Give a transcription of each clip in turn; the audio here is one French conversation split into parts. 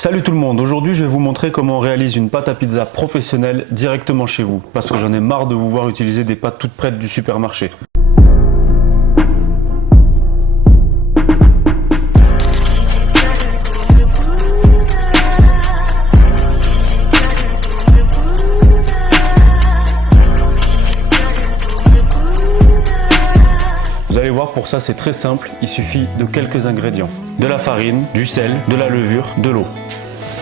Salut tout le monde, aujourd'hui je vais vous montrer comment on réalise une pâte à pizza professionnelle directement chez vous, parce que j'en ai marre de vous voir utiliser des pâtes toutes prêtes du supermarché. Vous allez voir, pour ça c'est très simple, il suffit de quelques ingrédients. De la farine, du sel, de la levure, de l'eau.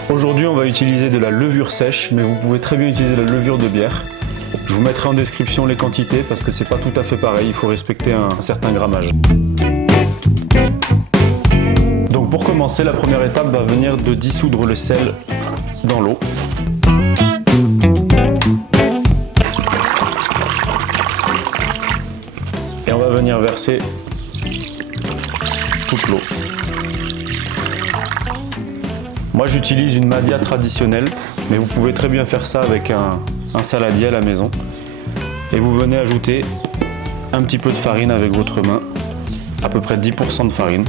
Aujourd'hui on va utiliser de la levure sèche, mais vous pouvez très bien utiliser la levure de bière. Je vous mettrai en description les quantités parce que c'est pas tout à fait pareil, il faut respecter un certain grammage. Donc pour commencer, la première étape va venir de dissoudre le sel dans l'eau. Et on va venir verser toute l'eau. Moi j'utilise une madia traditionnelle, mais vous pouvez très bien faire ça avec un saladier à la maison. Et vous venez ajouter un petit peu de farine avec votre main, à peu près 10% de farine.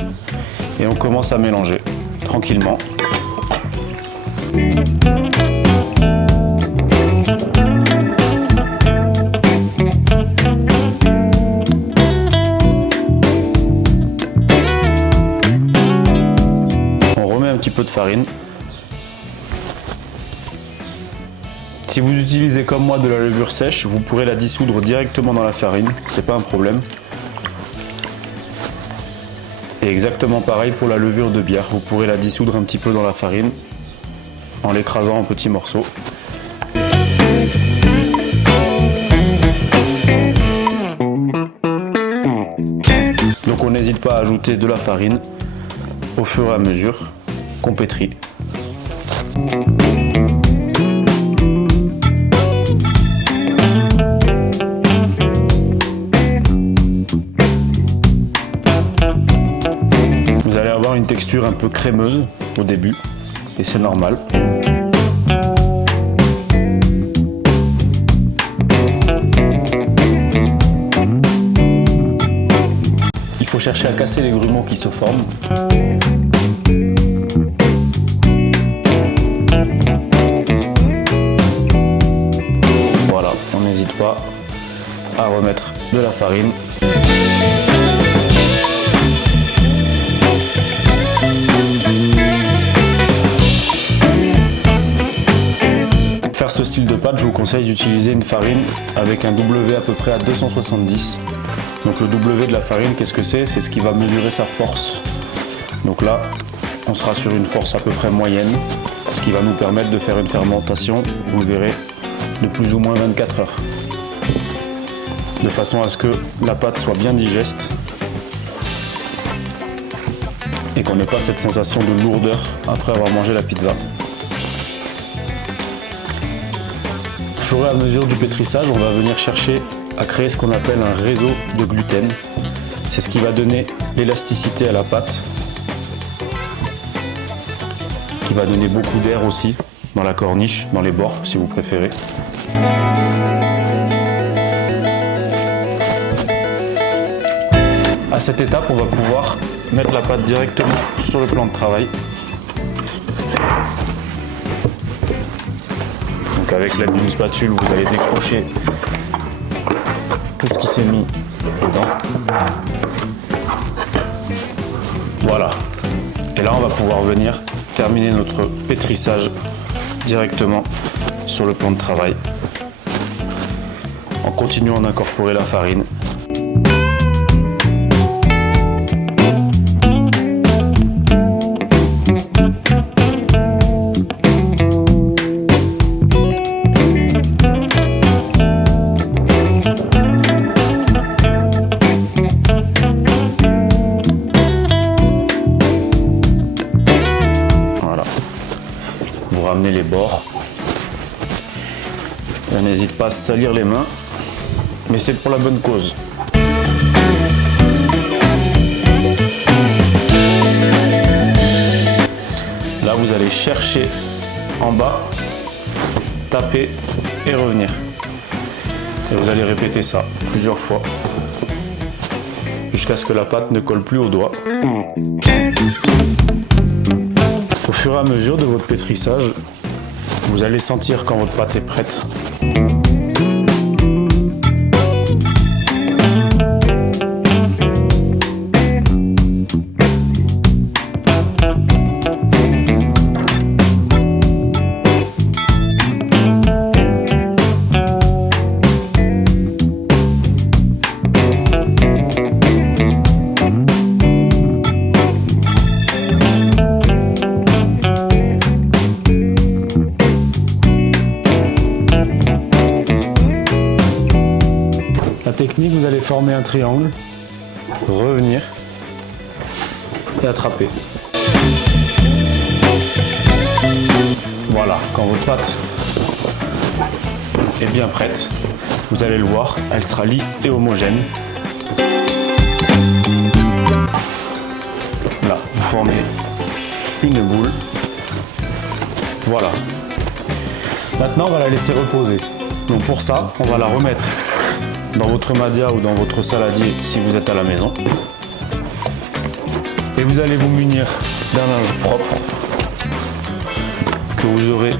Et on commence à mélanger tranquillement. Un petit peu de farine. Si vous utilisez comme moi de la levure sèche, vous pourrez la dissoudre directement dans la farine, c'est pas un problème. Et exactement pareil pour la levure de bière, vous pourrez la dissoudre un petit peu dans la farine en l'écrasant en petits morceaux. Donc on n'hésite pas à ajouter de la farine au fur et à mesure qu'on pétrit. Vous allez avoir une texture un peu crémeuse au début et c'est normal. Il faut chercher à casser les grumeaux qui se forment. Voilà, on n'hésite pas à remettre de la farine. Pour faire ce style de pâte, je vous conseille d'utiliser une farine avec un W à peu près à 270. Donc le W de la farine, qu'est-ce que c'est? C'est ce qui va mesurer sa force. Donc là, on sera sur une force à peu près moyenne, ce qui va nous permettre de faire une fermentation, vous le verrez, de plus ou moins 24 heures. De façon à ce que la pâte soit bien digeste et qu'on n'ait pas cette sensation de lourdeur après avoir mangé la pizza. Au fur et à mesure du pétrissage, on va venir chercher à créer ce qu'on appelle un réseau de gluten. C'est ce qui va donner l'élasticité à la pâte, qui va donner beaucoup d'air aussi dans la corniche, dans les bords si vous préférez. À cette étape, on va pouvoir mettre la pâte directement sur le plan de travail. Donc avec l'aide d'une spatule, vous allez décrocher tout ce qui s'est mis dedans. Voilà. Et là, on va pouvoir venir terminer notre pétrissage directement sur le plan de travail en continuant d'incorporer la farine. Vous ramenez les bords. On n'hésite pas à se salir les mains, mais c'est pour la bonne cause. Là, vous allez chercher en bas, taper et revenir. Et vous allez répéter ça plusieurs fois jusqu'à ce que la pâte ne colle plus au doigt. Au fur et à mesure de votre pétrissage, vous allez sentir quand votre pâte est prête. Technique, vous allez former un triangle, revenir et attraper. Voilà, quand votre pâte est bien prête, vous allez le voir, elle sera lisse et homogène. Là, vous formez une boule. Voilà. Maintenant, on va la laisser reposer. Donc pour ça, on va la remettre dans votre madia ou dans votre saladier si vous êtes à la maison. Et vous allez vous munir d'un linge propre que vous aurez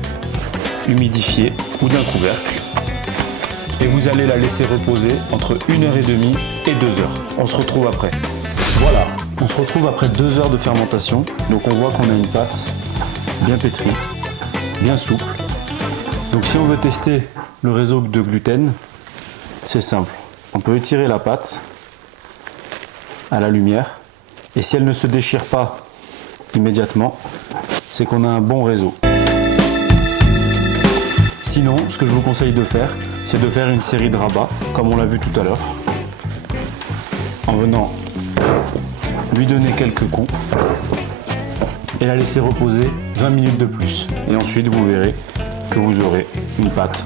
humidifié ou d'un couvercle. Et vous allez la laisser reposer entre 1h30 et 2 heures. On se retrouve après. Voilà, on se retrouve après 2 heures de fermentation. Donc on voit qu'on a une pâte bien pétrie, bien souple. Donc si on veut tester le réseau de gluten, c'est simple, on peut étirer la pâte à la lumière et si elle ne se déchire pas immédiatement, c'est qu'on a un bon réseau. Sinon, ce que je vous conseille de faire, c'est de faire une série de rabats, comme on l'a vu tout à l'heure, en venant lui donner quelques coups et la laisser reposer 20 minutes de plus. Et ensuite, vous verrez que vous aurez une pâte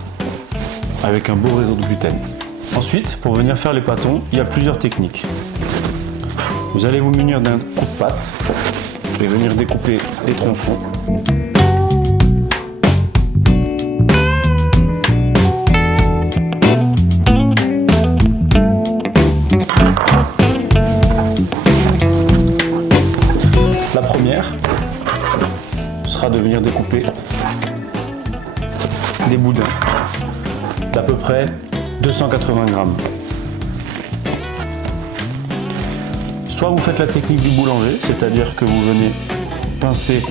avec un beau réseau de gluten. Ensuite, pour venir faire les pâtons, il y a plusieurs techniques. Vous allez vous munir d'un coup de pâte et venir découper des tronçons. La première sera de venir découper des boudins d'à peu près 280 grammes. Soit vous faites la technique du boulanger, c'est-à-dire que vous venez pincer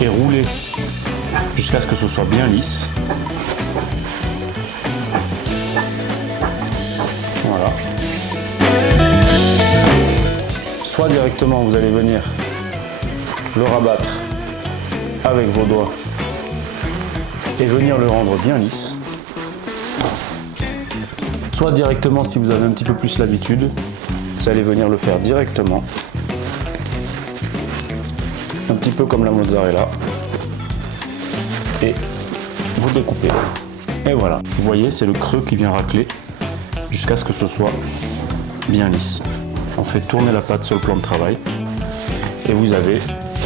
et rouler jusqu'à ce que ce soit bien lisse. Voilà. Soit directement vous allez venir le rabattre avec vos doigts et venir le rendre bien lisse. Soit directement, si vous avez un petit peu plus l'habitude, vous allez venir le faire directement, un petit peu comme la mozzarella, et vous découpez. Et voilà, vous voyez, c'est le creux qui vient racler jusqu'à ce que ce soit bien lisse. On fait tourner la pâte sur le plan de travail et vous avez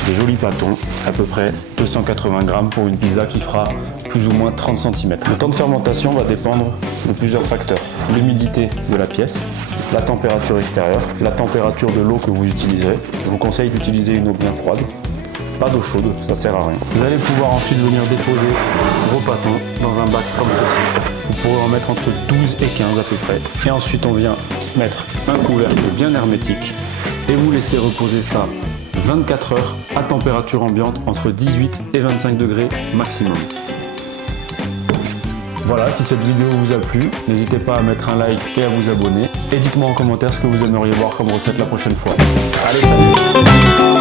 des jolis pâtons, à peu près 280 grammes pour une pizza qui fera plus ou moins 30 cm. Le temps de fermentation va dépendre de plusieurs facteurs. L'humidité de la pièce, la température extérieure, la température de l'eau que vous utiliserez. Je vous conseille d'utiliser une eau bien froide, pas d'eau chaude, ça sert à rien. Vous allez pouvoir ensuite venir déposer vos pâtons dans un bac comme ceci. Vous pourrez en mettre entre 12 et 15 à peu près. Et ensuite on vient mettre un couvercle bien hermétique et vous laissez reposer ça 24 heures à température ambiante entre 18 et 25 degrés maximum. Voilà, si cette vidéo vous a plu, n'hésitez pas à mettre un like et à vous abonner. Et dites-moi en commentaire ce que vous aimeriez voir comme recette la prochaine fois. Allez, salut!